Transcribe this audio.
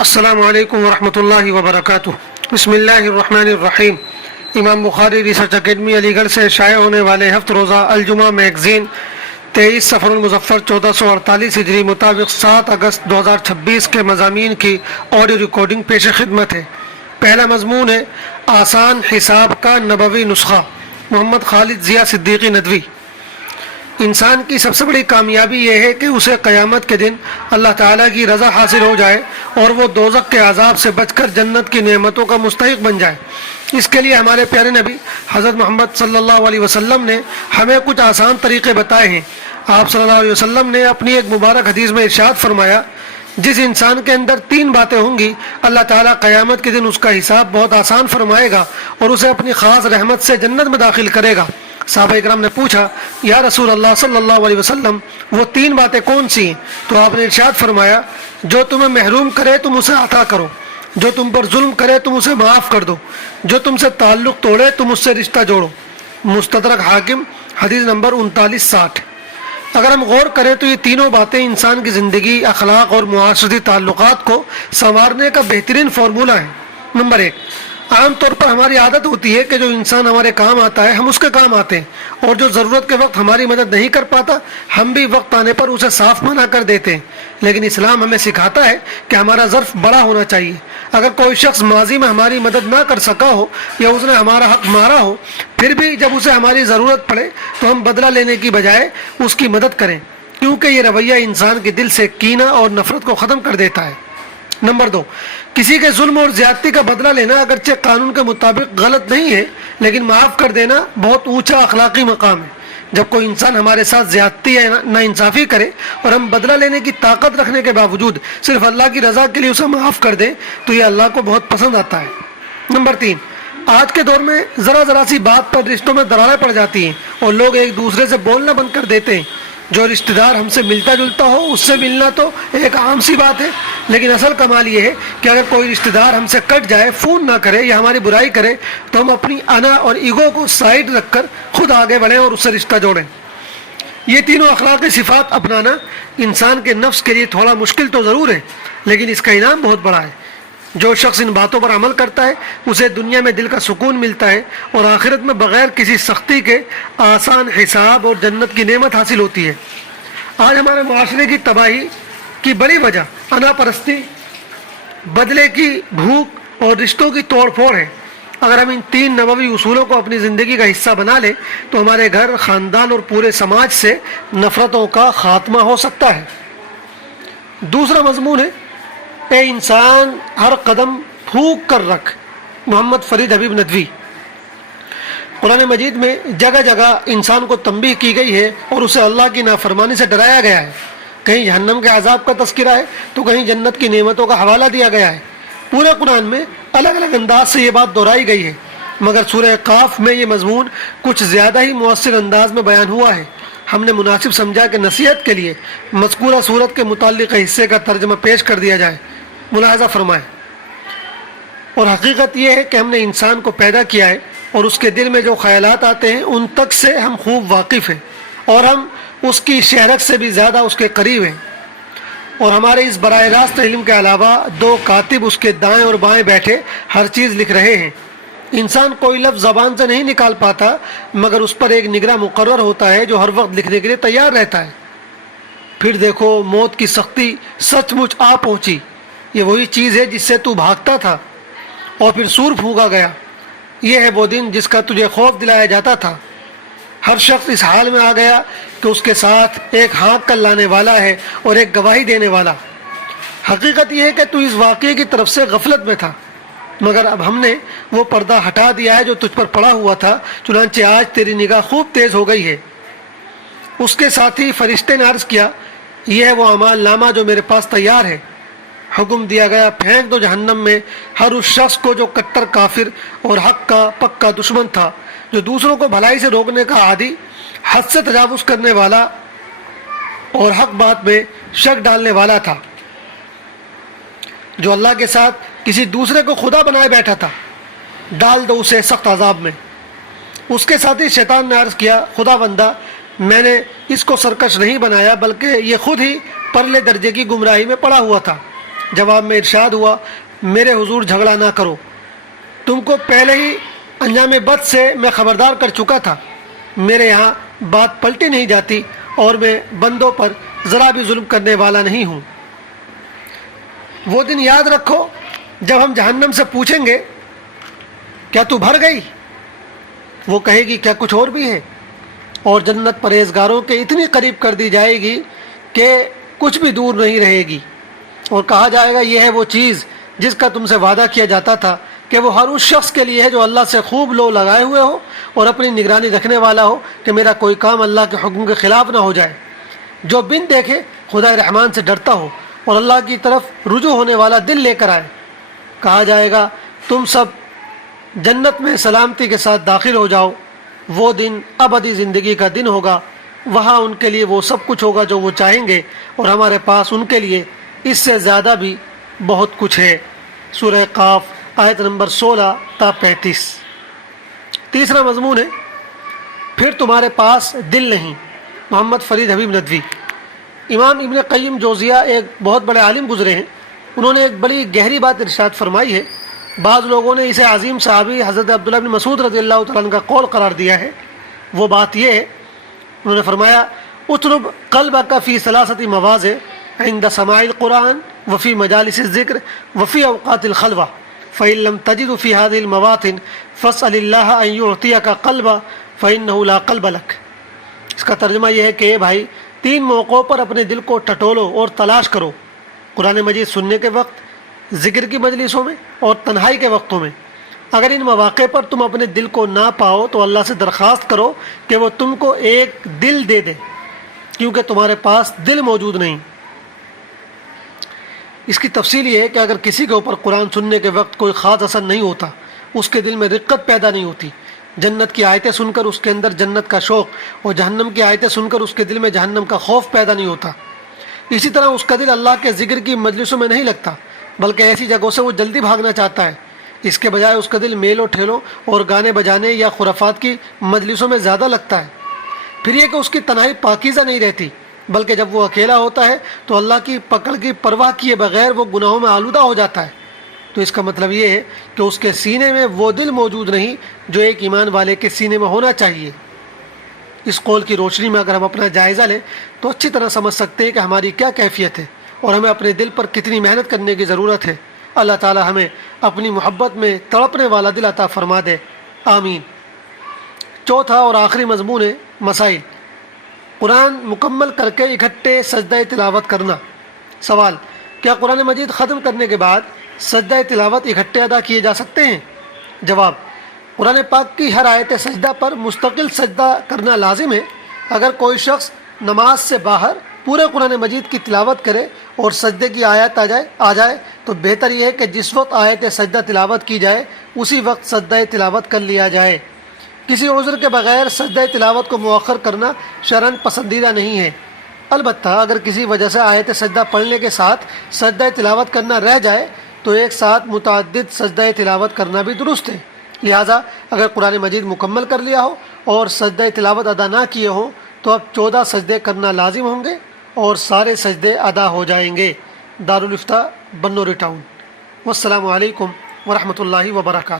السلام علیکم ورحمۃ اللہ وبرکاتہ۔ بسم اللہ الرحمن الرحیم۔ امام بخاری ریسرچ اکیڈمی علی گڑھ سے شائع ہونے والے ہفت روزہ الجمعہ میگزین 23 سفر المظفر 1448 ہجری مطابق 7 اگست 2026 کے مضامین کی آڈیو ریکارڈنگ پیش خدمت ہے۔ پہلا مضمون ہے آسان حساب کا نبوی نسخہ، محمد خالد ضیاء صدیقی ندوی۔ انسان کی سب سے بڑی کامیابی یہ ہے کہ اسے قیامت کے دن اللہ تعالیٰ کی رضا حاصل ہو جائے اور وہ دوزخ کے عذاب سے بچ کر جنت کی نعمتوں کا مستحق بن جائے۔ اس کے لیے ہمارے پیارے نبی حضرت محمد صلی اللہ علیہ وسلم نے ہمیں کچھ آسان طریقے بتائے ہیں۔ آپ صلی اللہ علیہ وسلم نے اپنی ایک مبارک حدیث میں ارشاد فرمایا، جس انسان کے اندر 3 باتیں ہوں گی اللہ تعالیٰ قیامت کے دن اس کا حساب بہت آسان فرمائے گا اور اسے اپنی خاص رحمت سے جنت میں داخل کرے گا۔ صحابہ اکرام نے پوچھا، یا رسول اللہ صلی اللہ علیہ وسلم وہ 3 باتیں کون سی ہیں؟ تو آپ نے ارشاد فرمایا، جو تمہیں محروم کرے تم اسے عطا کرو، جو تم پر ظلم کرے تم اسے معاف کر دو، جو تم سے تعلق توڑے تم اس سے رشتہ جوڑو۔ مستدرک حاکم حدیث نمبر 3960۔ اگر ہم غور کریں تو یہ تینوں باتیں انسان کی زندگی، اخلاق اور معاشرتی تعلقات کو سنوارنے کا بہترین فارمولہ ہے۔ نمبر 1، عام طور پر ہماری عادت ہوتی ہے کہ جو انسان ہمارے کام آتا ہے ہم اس کے کام آتے ہیں، اور جو ضرورت کے وقت ہماری مدد نہیں کر پاتا ہم بھی وقت آنے پر اسے صاف منع کر دیتے ہیں۔ لیکن اسلام ہمیں سکھاتا ہے کہ ہمارا ظرف بڑا ہونا چاہیے۔ اگر کوئی شخص ماضی میں ہماری مدد نہ کر سکا ہو یا اس نے ہمارا حق مارا ہو، پھر بھی جب اسے ہماری ضرورت پڑے تو ہم بدلہ لینے کی بجائے اس کی مدد کریں، کیونکہ یہ رویہ انسان کے دل سے کینہ اور نفرت کو ختم کر دیتا ہے۔ نمبر 2، کسی کے ظلم اور زیادتی کا بدلہ لینا اگرچہ قانون کے مطابق غلط نہیں ہے، لیکن معاف کر دینا بہت اونچا اخلاقی مقام ہے۔ جب کوئی انسان ہمارے ساتھ زیادتی یا ناانصافی کرے اور ہم بدلہ لینے کی طاقت رکھنے کے باوجود صرف اللہ کی رضا کے لیے اسے معاف کر دیں تو یہ اللہ کو بہت پسند آتا ہے۔ نمبر 3، آج کے دور میں ذرا سی بات پر رشتوں میں دراریں پڑ جاتی ہیں اور لوگ ایک دوسرے سے بولنا بند کر دیتے ہیں۔ جو رشتہ دار ہم سے ملتا جلتا ہو اس سے ملنا تو ایک عام سی بات ہے، لیکن اصل کمال یہ ہے کہ اگر کوئی رشتہ دار ہم سے کٹ جائے، فون نہ کرے یا ہماری برائی کرے تو ہم اپنی انا اور ایگو کو سائیڈ رکھ کر خود آگے بڑھیں اور اس سے رشتہ جوڑیں۔ یہ تینوں اخلاقی صفات اپنانا انسان کے نفس کے لیے تھوڑا مشکل تو ضرور ہے، لیکن اس کا انعام بہت بڑا ہے۔ جو شخص ان باتوں پر عمل کرتا ہے اسے دنیا میں دل کا سکون ملتا ہے اور آخرت میں بغیر کسی سختی کے آسان حساب اور جنت کی نعمت حاصل ہوتی ہے۔ آج ہمارے معاشرے کی تباہی کی بڑی وجہ انا پرستی، بدلے کی بھوک اور رشتوں کی توڑ پھوڑ ہے۔ اگر ہم ان 3 نبوی اصولوں کو اپنی زندگی کا حصہ بنا لیں تو ہمارے گھر، خاندان اور پورے سماج سے نفرتوں کا خاتمہ ہو سکتا ہے۔ دوسرا مضمون ہے اے انسان ہر قدم پھونک کر رکھ، محمد فرید حبیب ندوی۔ قرآن مجید میں جگہ جگہ انسان کو تنبیہ کی گئی ہے اور اسے اللہ کی نافرمانی سے ڈرایا گیا ہے۔ کہیں جہنم کے عذاب کا تذکرہ ہے تو کہیں جنت کی نعمتوں کا حوالہ دیا گیا ہے۔ پورے قرآن میں الگ الگ انداز سے یہ بات دہرائی گئی ہے، مگر سورہ قاف میں یہ مضمون کچھ زیادہ ہی مؤثر انداز میں بیان ہوا ہے۔ ہم نے مناسب سمجھا کہ نصیحت کے لیے مذکورہ صورت کے متعلق حصے کا ترجمہ پیش کر دیا جائے۔ ملاحظہ فرمائیں۔ اور حقیقت یہ ہے کہ ہم نے انسان کو پیدا کیا ہے اور اس کے دل میں جو خیالات آتے ہیں ان تک سے ہم خوب واقف ہیں، اور ہم اس کی شہرت سے بھی زیادہ اس کے قریب ہیں، اور ہمارے اس براہ راست علم کے علاوہ 2 کاتب اس کے دائیں اور بائیں بیٹھے ہر چیز لکھ رہے ہیں۔ انسان کوئی لفظ زبان سے نہیں نکال پاتا، مگر اس پر ایک نگراں مقرر ہوتا ہے جو ہر وقت لکھنے کے لیے تیار رہتا ہے۔ پھر دیکھو موت کی سختی سچ مچ آ پہنچی، یہ وہی چیز ہے جس سے تو بھاگتا تھا، اور پھر سور پھونکا گیا۔ یہ ہے وہ دن جس کا تجھے خوف دلایا جاتا تھا۔ ہر شخص اس حال میں آ گیا کہ اس کے ساتھ ایک ہانک کر لانے والا ہے اور ایک گواہی دینے والا۔ حقیقت یہ ہے کہ تو اس واقعے کی طرف سے غفلت میں تھا، مگر اب ہم نے وہ پردہ ہٹا دیا ہے جو تجھ پر پڑا ہوا تھا، چنانچہ آج تیری نگاہ خوب تیز ہو گئی ہے۔ اس کے ساتھی فرشتے نے عرض کیا، یہ ہے وہ اعمال نامہ جو میرے پاس تیار ہے۔ حکم دیا گیا، پھینک دو جہنم میں ہر اس شخص کو جو کٹر کافر اور حق کا پکا دشمن تھا، جو دوسروں کو بھلائی سے روکنے کا عادی، حد سے تجاوز کرنے والا اور حق بات میں شک ڈالنے والا تھا، جو اللہ کے ساتھ کسی دوسرے کو خدا بنائے بیٹھا تھا۔ ڈال دو اسے سخت عذاب میں۔ اس کے ساتھی شیطان نے عرض کیا، خدا بندہ میں نے اس کو سرکش نہیں بنایا، بلکہ یہ خود ہی پرلے درجے کی گمراہی میں پڑا ہوا تھا۔ جواب میں ارشاد ہوا میرے حضور جھگڑا نہ کرو، تم کو پہلے ہی انجام بد سے میں خبردار کر چکا تھا، میرے یہاں بات پلٹی نہیں جاتی اور میں بندوں پر ذرا بھی ظلم کرنے والا نہیں ہوں۔ وہ دن یاد رکھو جب ہم جہنم سے پوچھیں گے کیا تو بھر گئی؟ وہ کہے گی کیا کچھ اور بھی ہے؟ اور جنت پرہیزگاروں کے اتنی قریب کر دی جائے گی کہ کچھ بھی دور نہیں رہے گی، اور کہا جائے گا یہ ہے وہ چیز جس کا تم سے وعدہ کیا جاتا تھا کہ وہ ہر اس شخص کے لیے ہے جو اللہ سے خوب لو لگائے ہوئے ہو اور اپنی نگرانی رکھنے والا ہو کہ میرا کوئی کام اللہ کے حکم کے خلاف نہ ہو جائے، جو بن دیکھے خدا رحمان سے ڈرتا ہو اور اللہ کی طرف رجوع ہونے والا دل لے کر آئے۔ کہا جائے گا تم سب جنت میں سلامتی کے ساتھ داخل ہو جاؤ، وہ دن ابدی زندگی کا دن ہوگا، وہاں ان کے لیے وہ سب کچھ ہوگا جو وہ چاہیں گے، اور ہمارے پاس ان کے لیے اس سے زیادہ بھی بہت کچھ ہے۔ سورہ قاف آیت نمبر 16 تا 35۔ تیسرا مضمون ہے پھر تمہارے پاس دل نہیں، محمد فرید حبیب ندوی۔ امام ابن قیم جوزیہ ایک بہت بڑے عالم گزرے ہیں، انہوں نے ایک بڑی گہری بات ارشاد فرمائی ہے۔ بعض لوگوں نے اسے عظیم صحابی حضرت عبداللہ بن مسعود رضی اللہ تعالیٰ عنہ کا قول قرار دیا ہے۔ وہ بات یہ ہے، انہوں نے فرمایا اطلب قلبک فی ثلاثۃ مواضع عند سماع القرآن وفی مجالس الذکر وفی اوقات الخلوہ فإن لم تجد في هذه المواطن فاسأل الله أن يعطيك قلبا فإنه لا قلب لك۔ اس کا ترجمہ یہ ہے کہ بھائی 3 موقعوں پر اپنے دل کو ٹٹولو اور تلاش کرو، قرآن مجید سننے کے وقت، ذکر کی مجلسوں میں اور تنہائی کے وقتوں میں۔ اگر ان مواقع پر تم اپنے دل کو نہ پاؤ تو اللہ سے درخواست کرو کہ وہ تم کو ایک دل دے دے، کیونکہ تمہارے پاس دل موجود نہیں۔ اس کی تفصیل یہ ہے کہ اگر کسی کے اوپر قرآن سننے کے وقت کوئی خاص اثر نہیں ہوتا، اس کے دل میں رقت پیدا نہیں ہوتی، جنت کی آیتیں سن کر اس کے اندر جنت کا شوق اور جہنم کی آیتیں سن کر اس کے دل میں جہنم کا خوف پیدا نہیں ہوتا، اسی طرح اس کا دل اللہ کے ذکر کی مجلسوں میں نہیں لگتا، بلکہ ایسی جگہوں سے وہ جلدی بھاگنا چاہتا ہے، اس کے بجائے اس کا دل میل و ٹھیلوں اور گانے بجانے یا خرافات کی مجلسوں میں زیادہ لگتا ہے۔ پھر یہ کہ اس کی تنہائی پاکیزہ نہیں رہتی، بلکہ جب وہ اکیلا ہوتا ہے تو اللہ کی پکڑ کی پرواہ کیے بغیر وہ گناہوں میں آلودہ ہو جاتا ہے۔ تو اس کا مطلب یہ ہے کہ اس کے سینے میں وہ دل موجود نہیں جو ایک ایمان والے کے سینے میں ہونا چاہیے۔ اس قول کی روشنی میں اگر ہم اپنا جائزہ لیں تو اچھی طرح سمجھ سکتے ہیں کہ ہماری کیا کیفیت ہے اور ہمیں اپنے دل پر کتنی محنت کرنے کی ضرورت ہے۔ اللہ تعالی ہمیں اپنی محبت میں تڑپنے والا دل عطا فرما دے، آمین۔ چوتھا اور آخری مضمون ہے مسائل۔ قرآن مکمل کر کے اکٹھے سجدہ تلاوت کرنا۔ سوال، کیا قرآن مجید ختم کرنے کے بعد سجدہ تلاوت اکٹھے ادا کیے جا سکتے ہیں؟ جواب، قرآن پاک کی ہر آیت سجدہ پر مستقل سجدہ کرنا لازم ہے۔ اگر کوئی شخص نماز سے باہر پورے قرآن مجید کی تلاوت کرے اور سجدے کی آیت آ جائے تو بہتر یہ ہے کہ جس وقت آیت سجدہ تلاوت کی جائے اسی وقت سجدہ تلاوت کر لیا جائے۔ کسی عذر کے بغیر سجدہ تلاوت کو مؤخر کرنا شرعاً پسندیدہ نہیں ہے۔ البتہ اگر کسی وجہ سے آیت سجدہ پڑھنے کے ساتھ سجدہ تلاوت کرنا رہ جائے تو ایک ساتھ متعدد سجدہ تلاوت کرنا بھی درست ہے۔ لہٰذا اگر قرآن مجید مکمل کر لیا ہو اور سجدہ تلاوت ادا نہ کیے ہوں تو اب 14 سجدے کرنا لازم ہوں گے اور سارے سجدے ادا ہو جائیں گے۔ دارالافتاء بنوری ٹاؤن۔ والسلام علیکم ورحمۃ اللہ وبرکاتہ۔